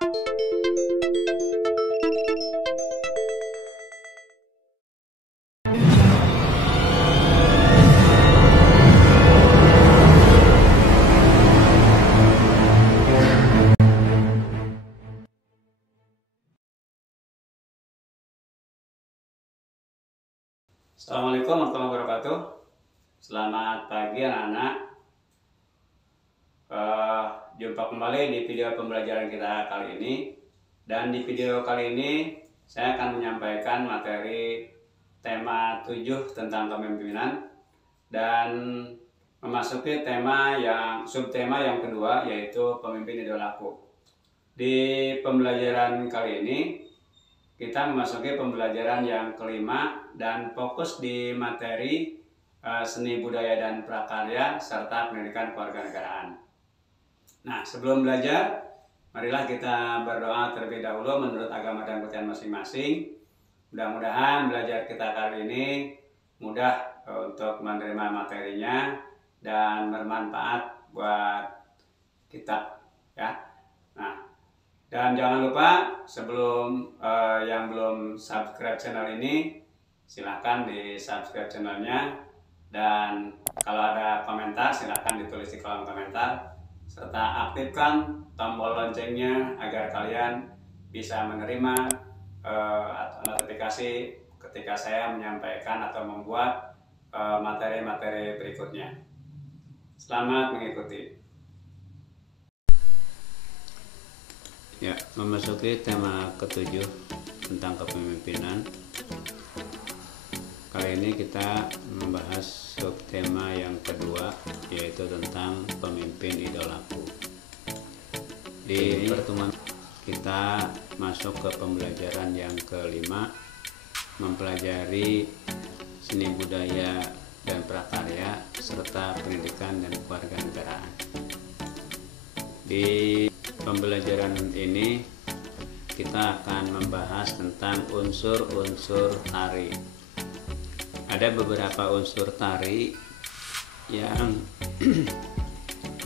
Assalamualaikum warahmatullahi wabarakatuh. Selamat pagi anak-anak. Jumpa kembali di video pembelajaran kita kali ini. Dan di video kali ini saya akan menyampaikan materi tema 7 tentang kepemimpinan dan memasuki subtema yang kedua, yaitu pemimpin idolaku. Di pembelajaran kali ini kita memasuki pembelajaran yang kelima dan fokus di materi seni budaya dan prakarya serta pendidikan kewarganegaraan. Nah, sebelum belajar, marilah kita berdoa terlebih dahulu menurut agama dan kepercayaan masing-masing. Mudah-mudahan belajar kita kali ini mudah untuk menerima materinya dan bermanfaat buat kita, ya. Nah, dan jangan lupa sebelum yang belum subscribe channel ini, silahkan di subscribe channelnya. Dan kalau ada komentar silahkan ditulis di kolom komentar. Serta aktifkan tombol loncengnya agar kalian bisa menerima notifikasi ketika saya menyampaikan atau membuat materi-materi berikutnya. Selamat mengikuti. Ya, memasuki tema ke-7 tentang kepemimpinan. Kali ini kita membahas subtema yang kedua, yaitu tentang pemimpin idolaku. Di pertemuan kita masuk ke pembelajaran yang kelima, mempelajari seni budaya dan prakarya serta pendidikan dan kewarganegaraan. Di pembelajaran ini kita akan membahas tentang unsur-unsur tari. Ada beberapa unsur tari yang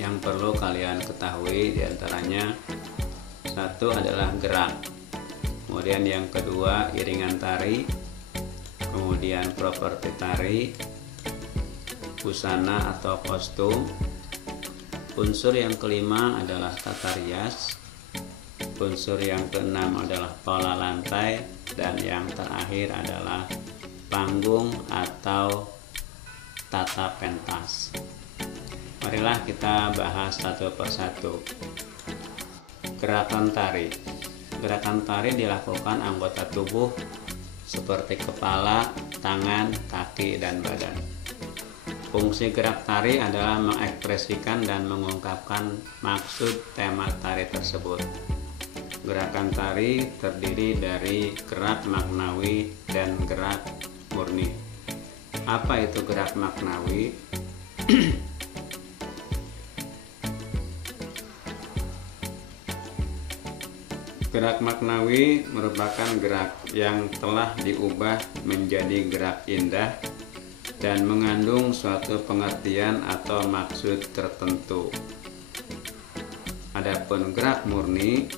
yang perlu kalian ketahui, diantaranya satu adalah gerak, kemudian yang kedua iringan tari, kemudian properti tari, busana atau kostum. Unsur yang kelima adalah tata rias, unsur yang keenam adalah pola lantai, dan yang terakhir adalah panggung atau tata pentas. Marilah kita bahas satu persatu. Gerakan tari. Gerakan tari dilakukan anggota tubuh seperti kepala, tangan, kaki, dan badan. Fungsi gerak tari adalah mengekspresikan dan mengungkapkan maksud tema tari tersebut. Gerakan tari terdiri dari gerak maknawi dan gerak murni. Apa itu gerak maknawi? Gerak maknawi merupakan gerak yang telah diubah menjadi gerak indah dan mengandung suatu pengertian atau maksud tertentu. Adapun gerak murni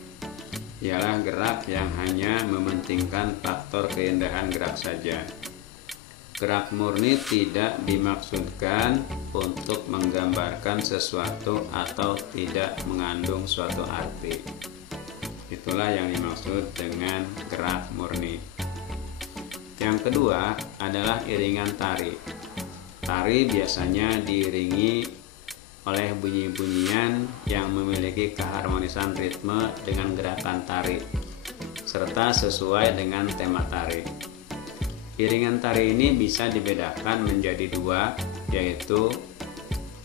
ialah gerak yang hanya mementingkan faktor keindahan gerak saja. Gerak murni tidak dimaksudkan untuk menggambarkan sesuatu atau tidak mengandung suatu arti. Itulah yang dimaksud dengan gerak murni. Yang kedua adalah iringan tari. Tari biasanya diiringi oleh bunyi-bunyian yang memiliki keharmonisan ritme dengan gerakan tari, serta sesuai dengan tema tari. Iringan tari ini bisa dibedakan menjadi dua, yaitu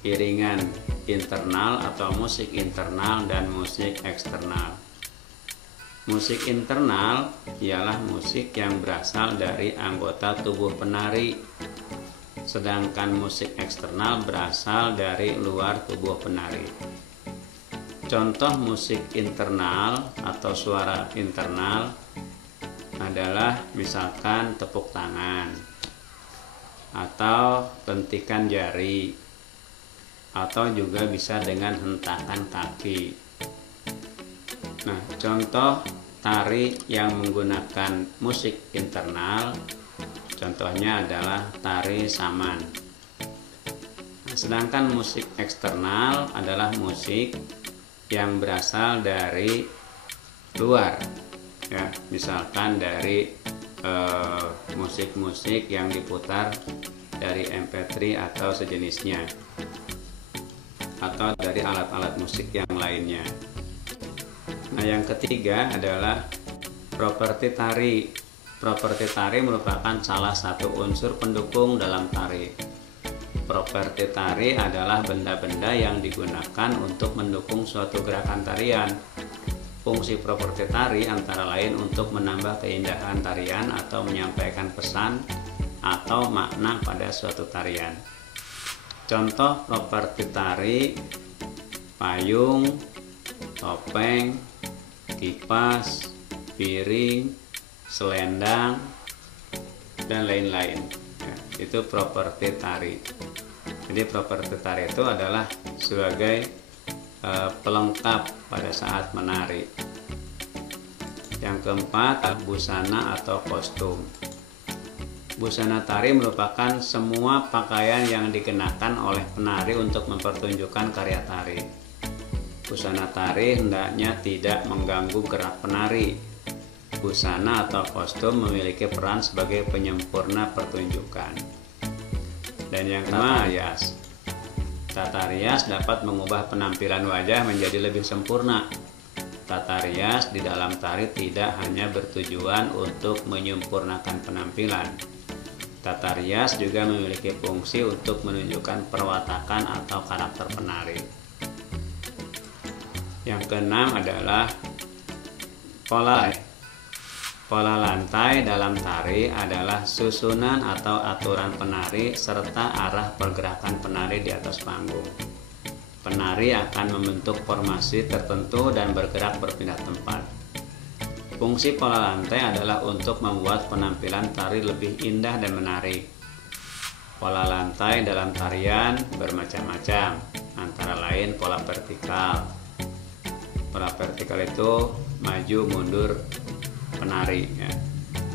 iringan internal atau musik internal dan musik eksternal. Musik internal ialah musik yang berasal dari anggota tubuh penari, sedangkan musik eksternal berasal dari luar tubuh penari. Contoh musik internal atau suara internal adalah misalkan tepuk tangan atau hentikan jari, atau juga bisa dengan hentakan kaki. Nah, contoh tari yang menggunakan musik internal, contohnya adalah tari saman. Nah, sedangkan musik eksternal adalah musik yang berasal dari luar, ya, misalkan dari musik-musik yang diputar dari MP3 atau sejenisnya, atau dari alat-alat musik yang lainnya. Nah, yang ketiga adalah properti tari. Properti tari merupakan salah satu unsur pendukung dalam tari. Properti tari adalah benda-benda yang digunakan untuk mendukung suatu gerakan tarian. Fungsi properti tari antara lain untuk menambah keindahan tarian atau menyampaikan pesan atau makna pada suatu tarian. Contoh properti tari: payung, topeng, kipas, piring, selendang, dan lain-lain. Ya, itu properti tari. Jadi properti tari itu adalah sebagai pelengkap pada saat menari. Yang keempat, busana atau kostum. Busana tari merupakan semua pakaian yang dikenakan oleh penari untuk mempertunjukkan karya tari. Busana tari hendaknya tidak mengganggu gerak penari. Busana atau kostum memiliki peran sebagai penyempurna pertunjukan. Dan yang kelima, rias. Tata rias dapat mengubah penampilan wajah menjadi lebih sempurna. Tata rias di dalam tari tidak hanya bertujuan untuk menyempurnakan penampilan. Tata rias juga memiliki fungsi untuk menunjukkan perwatakan atau karakter penari. Yang keenam adalah pola. Pola lantai dalam tari adalah susunan atau aturan penari serta arah pergerakan penari di atas panggung. Penari akan membentuk formasi tertentu dan bergerak berpindah tempat. Fungsi pola lantai adalah untuk membuat penampilan tari lebih indah dan menarik. Pola lantai dalam tarian bermacam-macam, antara lain pola vertikal. Pola vertikal itu maju mundur penari, ya,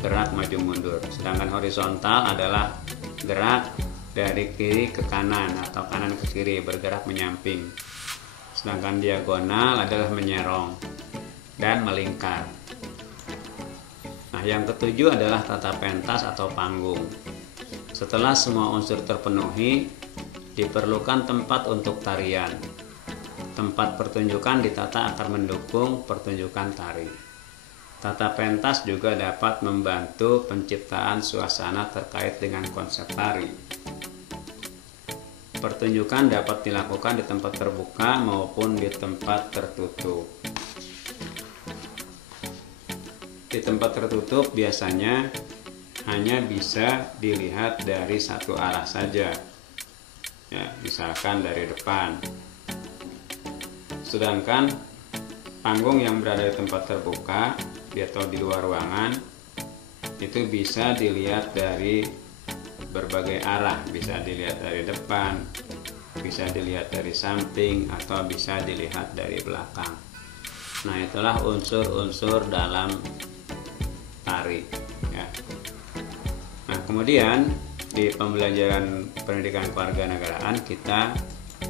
gerak maju mundur. Sedangkan horizontal adalah gerak dari kiri ke kanan atau kanan ke kiri, bergerak menyamping. Sedangkan diagonal adalah menyerong dan melingkar. Nah, yang ketujuh adalah tata pentas atau panggung. Setelah semua unsur terpenuhi, diperlukan tempat untuk tarian. Tempat pertunjukan ditata agar mendukung pertunjukan tari. Tata pentas juga dapat membantu penciptaan suasana terkait dengan konsep tari. Pertunjukan dapat dilakukan di tempat terbuka maupun di tempat tertutup. Di tempat tertutup biasanya hanya bisa dilihat dari satu arah saja, ya, misalkan dari depan. Sedangkan panggung yang berada di tempat terbuka atau di luar ruangan itu bisa dilihat dari berbagai arah, bisa dilihat dari depan, bisa dilihat dari samping, atau bisa dilihat dari belakang. Nah, itulah unsur-unsur dalam tari, ya. Nah, kemudian di pembelajaran pendidikan kewarganegaraan kita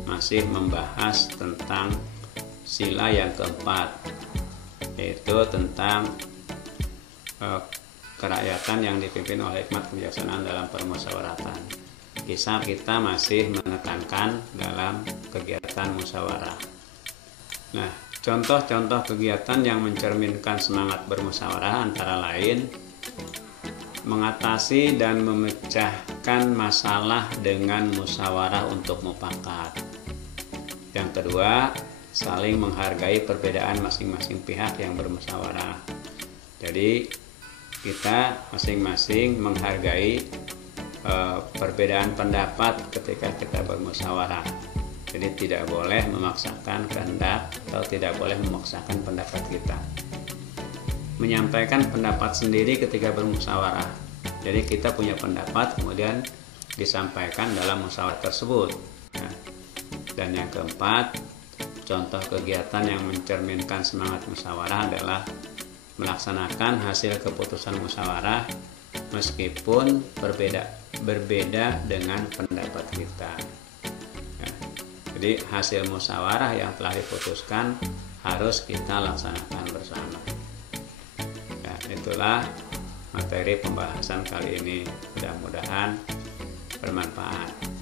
masih membahas tentang sila yang keempat, yaitu tentang kerakyatan yang dipimpin oleh hikmat kebijaksanaan dalam permusyawaratan. Kita masih menekankan dalam kegiatan musyawarah. Nah, contoh-contoh kegiatan yang mencerminkan semangat bermusyawarah antara lain mengatasi dan memecahkan masalah dengan musyawarah untuk mufakat. Yang kedua, saling menghargai perbedaan masing-masing pihak yang bermusyawarah. Jadi kita masing-masing menghargai perbedaan pendapat ketika kita bermusyawarah. Jadi tidak boleh memaksakan kehendak atau tidak boleh memaksakan pendapat kita. Menyampaikan pendapat sendiri ketika bermusyawarah. Jadi kita punya pendapat kemudian disampaikan dalam musyawarah tersebut. Nah, dan yang keempat, contoh kegiatan yang mencerminkan semangat musyawarah adalah melaksanakan hasil keputusan musyawarah meskipun berbeda dengan pendapat kita. Ya, jadi hasil musyawarah yang telah diputuskan harus kita laksanakan bersama. Ya, itulah materi pembahasan kali ini. Mudah-mudahan bermanfaat.